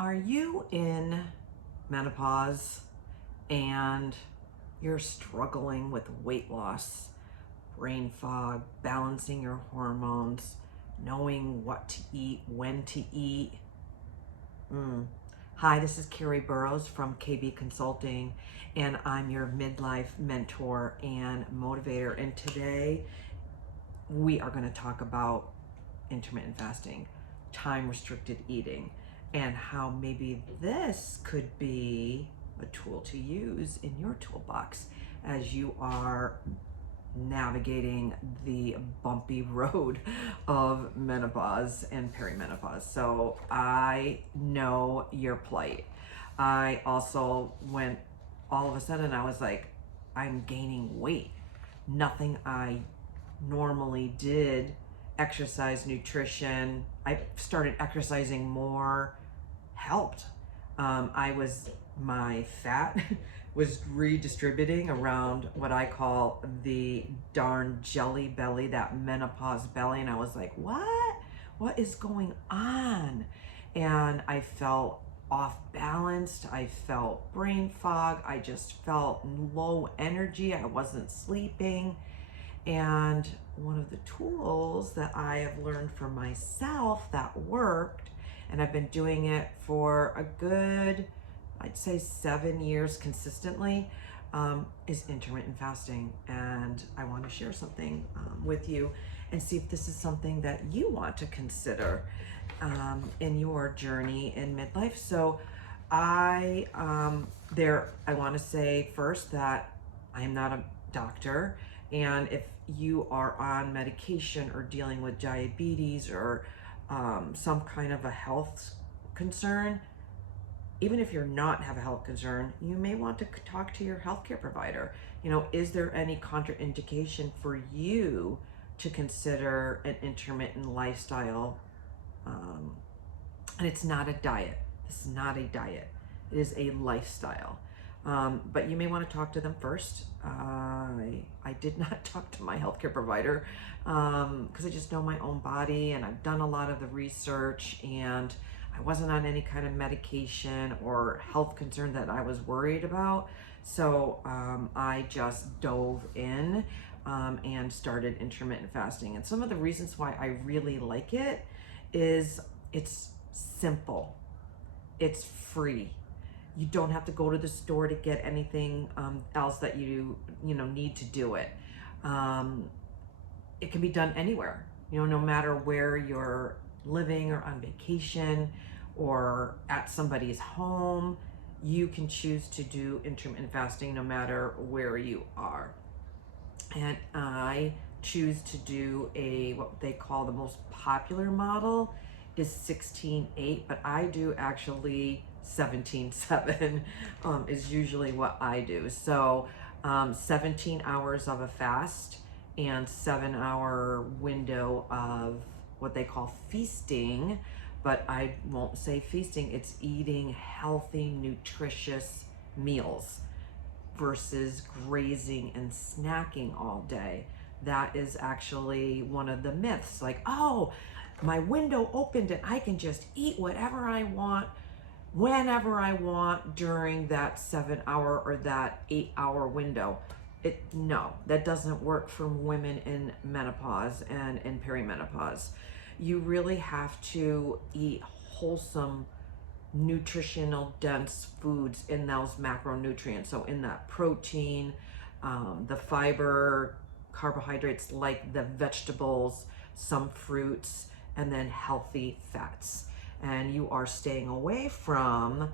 Are you in menopause and you're struggling with weight loss, brain fog, balancing your hormones, knowing what to eat, when to eat? Hi, this is Carrie Burrows from KB Consulting, and I'm your midlife mentor and motivator. And today we are going to talk about intermittent fasting, time restricted eating, and how maybe this could be a tool to use in your toolbox as you are navigating the bumpy road of menopause and perimenopause. So I know your plight. I also went, all of a sudden I was like, I'm gaining weight. Nothing I normally did, exercise, nutrition, I started exercising more, helped. My fat was redistributing around what I call the darn jelly belly, that menopause belly. And I was like, what is going on? And I felt off balanced. I felt brain fog. I just felt low energy. I wasn't sleeping. And one of the tools that I have learned for myself that worked, and I've been doing it for a good, I'd say 7 years consistently, is intermittent fasting. And I want to share something with you and see if this is something that you want to consider in your journey in midlife. So I want to say first that I am not a doctor, and if you are on medication or dealing with diabetes or some kind of a health concern, even if you're not have a health concern, you may want to talk to your healthcare provider. Is there any contraindication for you to consider an intermittent lifestyle? And it's not a diet. This is not a diet. It is a lifestyle. But you may want to talk to them first. I did not talk to my healthcare provider because I just know my own body, and I've done a lot of the research, and I wasn't on any kind of medication or health concern that I was worried about. So I just dove in and started intermittent fasting. And some of the reasons why I really like it is it's simple, it's free. You don't have to go to the store to get anything else that you need to do it. It can be done anywhere, no matter where you're living or on vacation or at somebody's home. You can choose to do intermittent fasting no matter where you are. And I choose to do what they call the most popular model is 16-8, but I do actually 17-7 is usually what I do. So 17 hours of a fast and 7-hour window of what they call feasting, but I won't say feasting, it's eating healthy, nutritious meals versus grazing and snacking all day. That is actually one of the myths. Like, oh, my window opened and I can just eat whatever I want, whenever I want during that 7-hour or that 8-hour window. No, that doesn't work for women in menopause and in perimenopause. You really have to eat wholesome, nutritional dense foods in those macronutrients. So in that protein, the fiber, carbohydrates like the vegetables, some fruits, and then healthy fats. And you are staying away from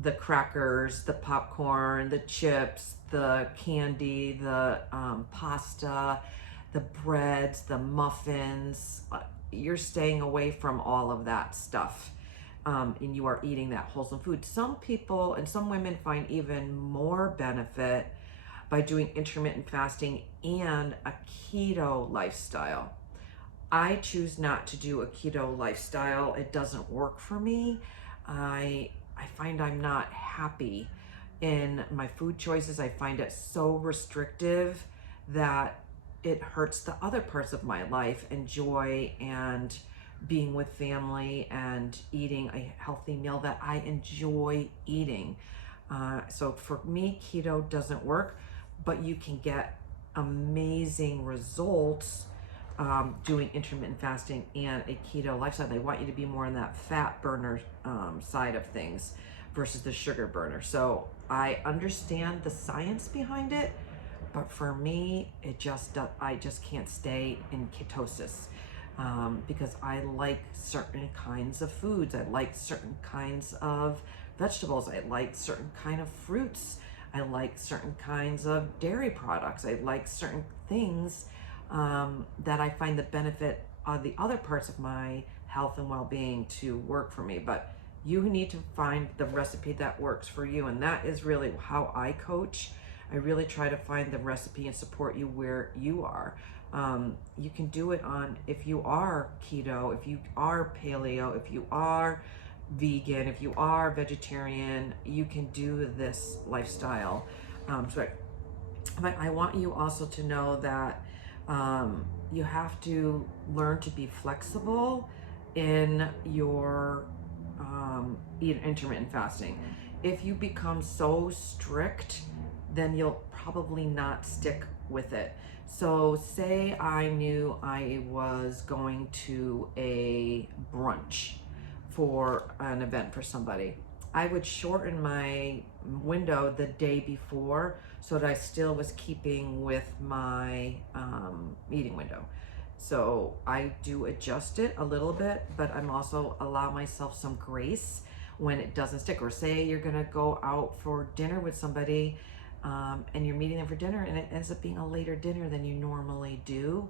the crackers, the popcorn, the chips, the candy, the pasta, the breads, the muffins. You're staying away from all of that stuff. And you are eating that wholesome food. Some people and some women find even more benefit by doing intermittent fasting and a keto lifestyle. I choose not to do a keto lifestyle. It doesn't work for me. I find I'm not happy in my food choices. I find it so restrictive that it hurts the other parts of my life and joy and being with family and eating a healthy meal that I enjoy eating. So for me, keto doesn't work, but you can get amazing results doing intermittent fasting and a keto lifestyle. They want you to be more on that fat burner side of things versus the sugar burner. So I understand the science behind it, but for me, I just can't stay in ketosis because I like certain kinds of foods. I like certain kinds of vegetables. I like certain kind of fruits. I like certain kinds of dairy products. I like certain things that I find the benefit of the other parts of my health and well-being to work for me. But you need to find the recipe that works for you, and that is really how I coach. I really try to find the recipe and support you where you are. You can do it on, if you are keto, if you are paleo, if you are vegan, if you are vegetarian, you can do this lifestyle. But I want you also to know that you have to learn to be flexible in your intermittent fasting. If you become so strict, then you'll probably not stick with it. So say I knew I was going to a brunch for an event for somebody. I would shorten my window the day before so that I still was keeping with my eating window. So I do adjust it a little bit, but I'm also allow myself some grace when it doesn't stick. Or say you're gonna go out for dinner with somebody and you're meeting them for dinner and it ends up being a later dinner than you normally do.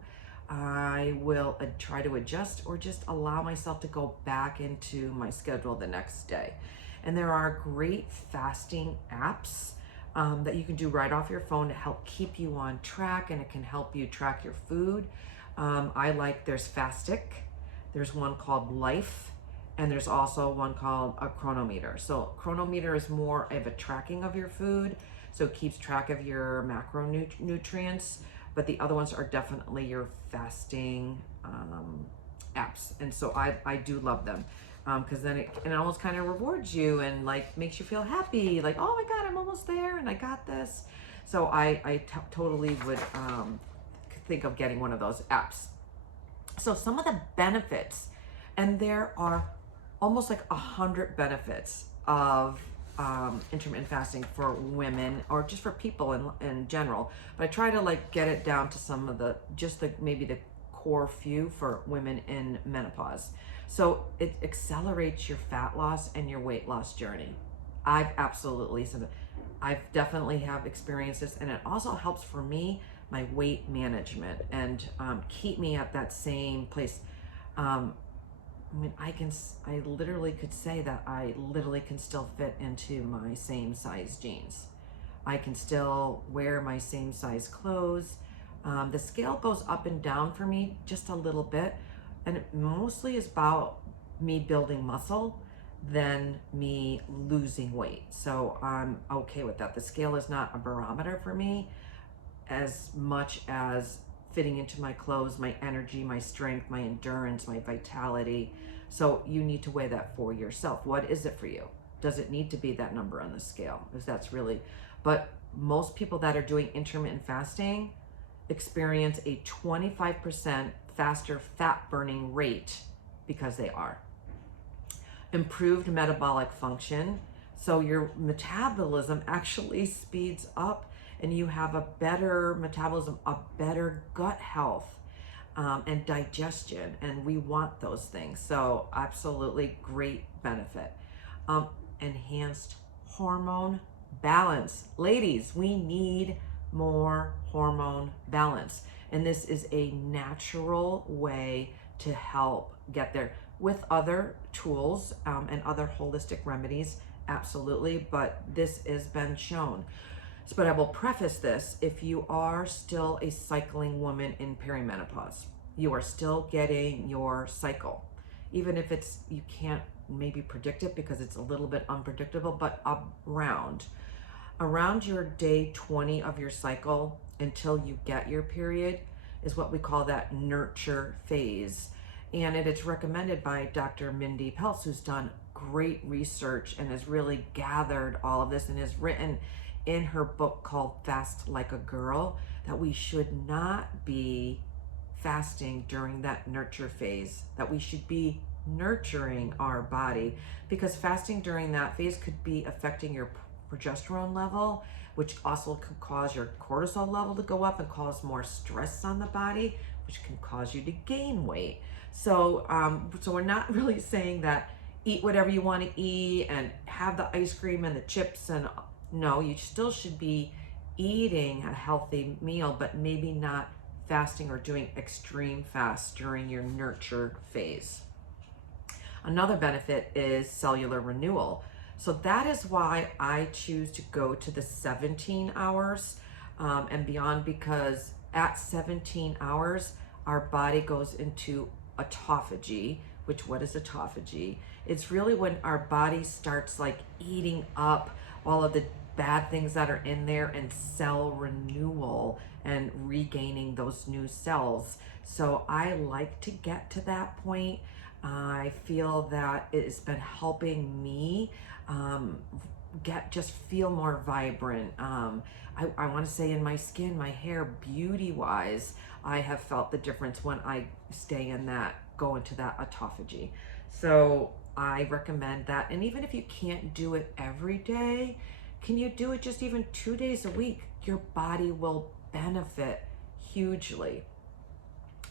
I will try to adjust or just allow myself to go back into my schedule the next day. And there are great fasting apps that you can do right off your phone to help keep you on track, and it can help you track your food. There's Fastic, there's one called Life, and there's also one called a Chronometer. So Chronometer is more of a tracking of your food, so it keeps track of your macronutrients, but the other ones are definitely your fasting apps. And so I do love them because then it almost kind of rewards you and like makes you feel happy, like, oh my God, I'm almost there and I got this. So I totally would think of getting one of those apps. So some of the benefits, and there are almost like 100 benefits of intermittent fasting for women or just for people in general, but I try to like get it down to some of maybe the core few for women in menopause. So it accelerates your fat loss and your weight loss journey. I've definitely have experienced this, and it also helps for me my weight management and keep me at that same place. I literally could say that I literally can still fit into my same size jeans. I can still wear my same size clothes. The scale goes up and down for me just a little bit, and it mostly is about me building muscle than me losing weight. So I'm okay with that. The scale is not a barometer for me as much as fitting into my clothes, my energy, my strength, my endurance, my vitality. So you need to weigh that for yourself. What is it for you? Does it need to be that number on the scale? Because that's really, but most people that are doing intermittent fasting experience a 25% faster fat burning rate because they are. Improved metabolic function. So your metabolism actually speeds up and you have a better metabolism, a better gut health, and digestion, and we want those things. So absolutely great benefit. Enhanced hormone balance. Ladies, we need more hormone balance, and this is a natural way to help get there with other tools and other holistic remedies, absolutely, but this has been shown. But I will preface this, if you are still a cycling woman in perimenopause, you are still getting your cycle. Even if you can't maybe predict it because it's a little bit unpredictable, but around your day 20 of your cycle until you get your period is what we call that nurture phase. And it's recommended by Dr. Mindy Peltz, who's done great research and has really gathered all of this and has written in her book called Fast Like a Girl that we should not be fasting during that nurture phase, that we should be nurturing our body, because fasting during that phase could be affecting your progesterone level, which also could cause your cortisol level to go up and cause more stress on the body, which can cause you to gain weight. So we're not really saying that eat whatever you want to eat and have the ice cream and the chips, and no, you still should be eating a healthy meal, but maybe not fasting or doing extreme fasts during your nurture phase. Another benefit is cellular renewal. So that is why I choose to go to the 17 hours and beyond, because at 17 hours, our body goes into autophagy, which, what is autophagy? It's really when our body starts like eating up all of the bad things that are in there, and cell renewal and regaining those new cells. So I like to get to that point. I feel that it has been helping me feel more vibrant. I want to say in my skin, my hair, beauty wise, I have felt the difference when I stay in that, go into that autophagy. So I recommend that. And even if you can't do it every day, can you do it just even 2 days a week? Your body will benefit hugely.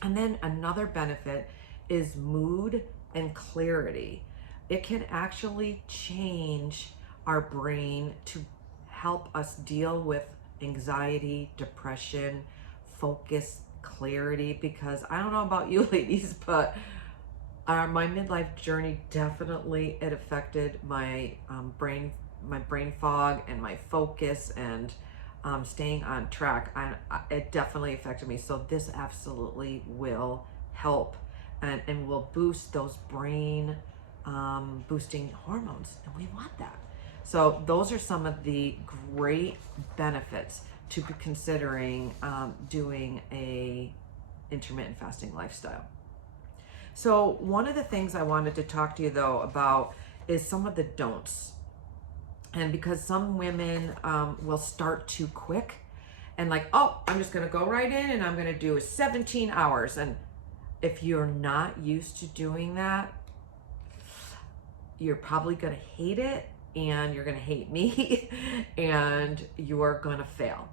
And then another benefit is mood and clarity. It can actually change our brain to help us deal with anxiety, depression, focus, clarity, because I don't know about you ladies, but my midlife journey definitely, it affected my brain fog and my focus and staying on track. It definitely affected me. So this absolutely will help and will boost those brain boosting hormones, and we want that. So those are some of the great benefits to be considering doing a intermittent fasting lifestyle. So one of the things I wanted to talk to you though about is some of the don'ts. And because some women will start too quick and like, oh, I'm just gonna go right in and I'm gonna do 17 hours. And if you're not used to doing that, you're probably gonna hate it, and you're gonna hate me, and you're gonna fail.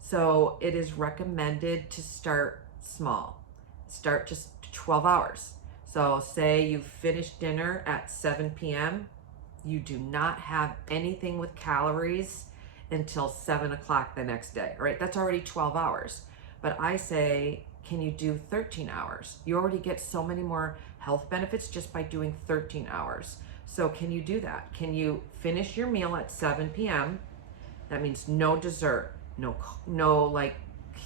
So it is recommended to start small. Start just 12 hours. So say you finish dinner at 7 p.m., you do not have anything with calories until 7 o'clock the next day, right? That's already 12 hours. But I say, can you do 13 hours? You already get so many more health benefits just by doing 13 hours. So can you do that? Can you finish your meal at 7 p.m.? That means no dessert, no like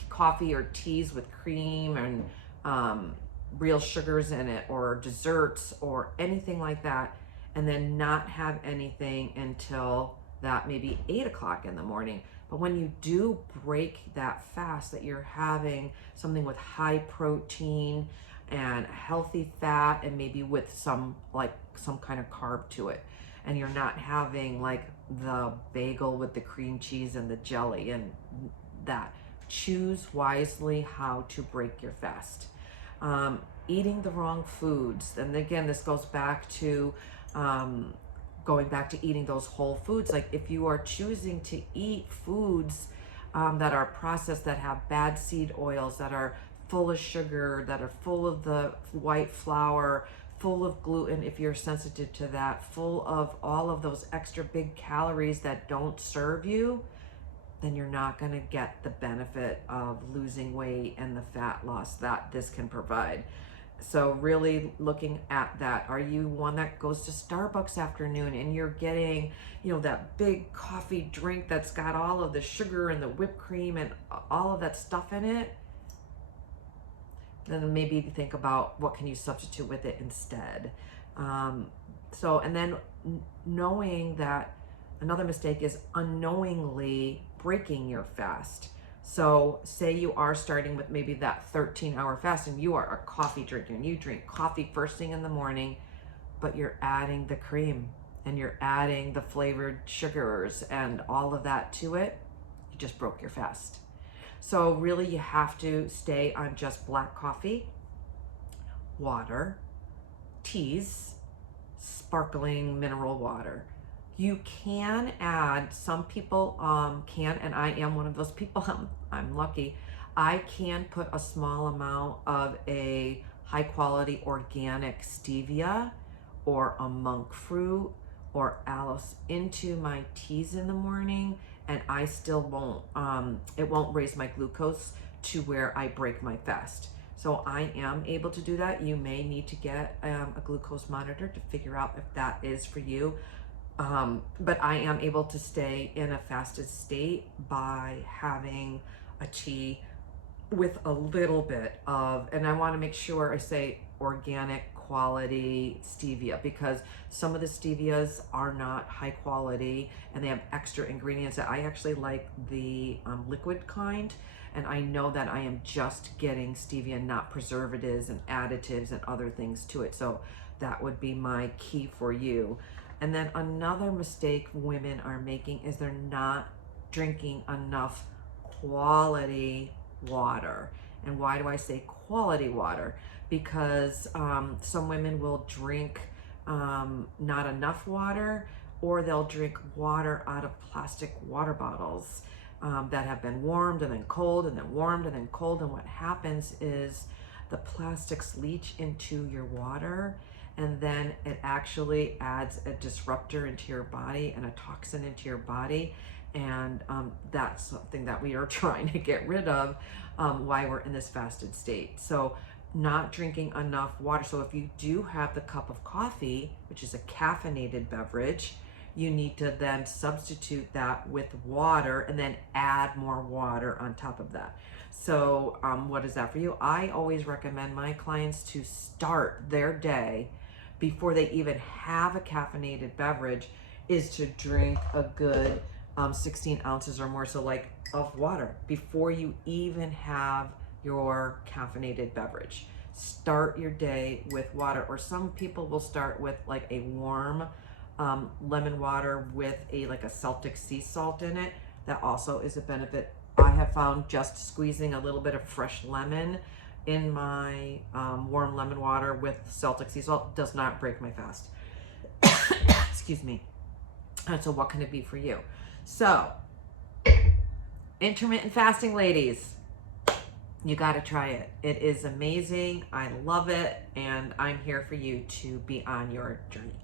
coffee or teas with cream and real sugars in it, or desserts or anything like that, and then not have anything until that maybe 8 o'clock in the morning. But when you do break that fast, that you're having something with high protein and healthy fat, and maybe with some kind of carb to it, and you're not having like the bagel with the cream cheese and the jelly and that. Choose wisely how to break your fast. Eating the wrong foods, and again, this goes back to going back to eating those whole foods. Like if you are choosing to eat foods that are processed, that have bad seed oils, that are full of sugar, that are full of the white flour, full of gluten, if you're sensitive to that, full of all of those extra big calories that don't serve you, then you're not going to get the benefit of losing weight and the fat loss that this can provide. So really looking at that. Are you one that goes to Starbucks afternoon and you're getting, that big coffee drink that's got all of the sugar and the whipped cream and all of that stuff in it? Then maybe think about what can you substitute with it instead. And then knowing that another mistake is unknowingly breaking your fast. So say you are starting with maybe that 13-hour fast and you are a coffee drinker and you drink coffee first thing in the morning, but you're adding the cream and you're adding the flavored sugars and all of that to it, you just broke your fast. So really you have to stay on just black coffee, water, teas, sparkling mineral water. You can add, some people can, and I am one of those people, I'm lucky. I can put a small amount of a high quality organic stevia or a monk fruit or aloes into my teas in the morning, and I still won't, it won't raise my glucose to where I break my fast. So I am able to do that. You may need to get a glucose monitor to figure out if that is for you. But I am able to stay in a fasted state by having a tea with a little bit of, and I want to make sure I say organic quality stevia, because some of the stevias are not high quality and they have extra ingredients. That I actually like the liquid kind, and I know that I am just getting stevia, not preservatives and additives and other things to it. So that would be my key for you. And then another mistake women are making is they're not drinking enough quality water. And why do I say quality water? Because some women will drink not enough water, or they'll drink water out of plastic water bottles that have been warmed and then cold and then warmed and then cold. And what happens is the plastics leach into your water, and then it actually adds a disruptor into your body and a toxin into your body. And that's something that we are trying to get rid of while we're in this fasted state. So not drinking enough water. So if you do have the cup of coffee, which is a caffeinated beverage, you need to then substitute that with water and then add more water on top of that. So what is that for you? I always recommend my clients to start their day before they even have a caffeinated beverage is to drink a good 16 ounces or more, so like of water, before you even have your caffeinated beverage. Start your day with water, or some people will start with like a warm lemon water with a Celtic sea salt in it. That also is a benefit. I have found just squeezing a little bit of fresh lemon in my warm lemon water with Celtic sea salt does not break my fast. Excuse me. And so what can it be for you? So intermittent fasting, ladies, you got to try it. It is amazing. I love it. And I'm here for you to be on your journey.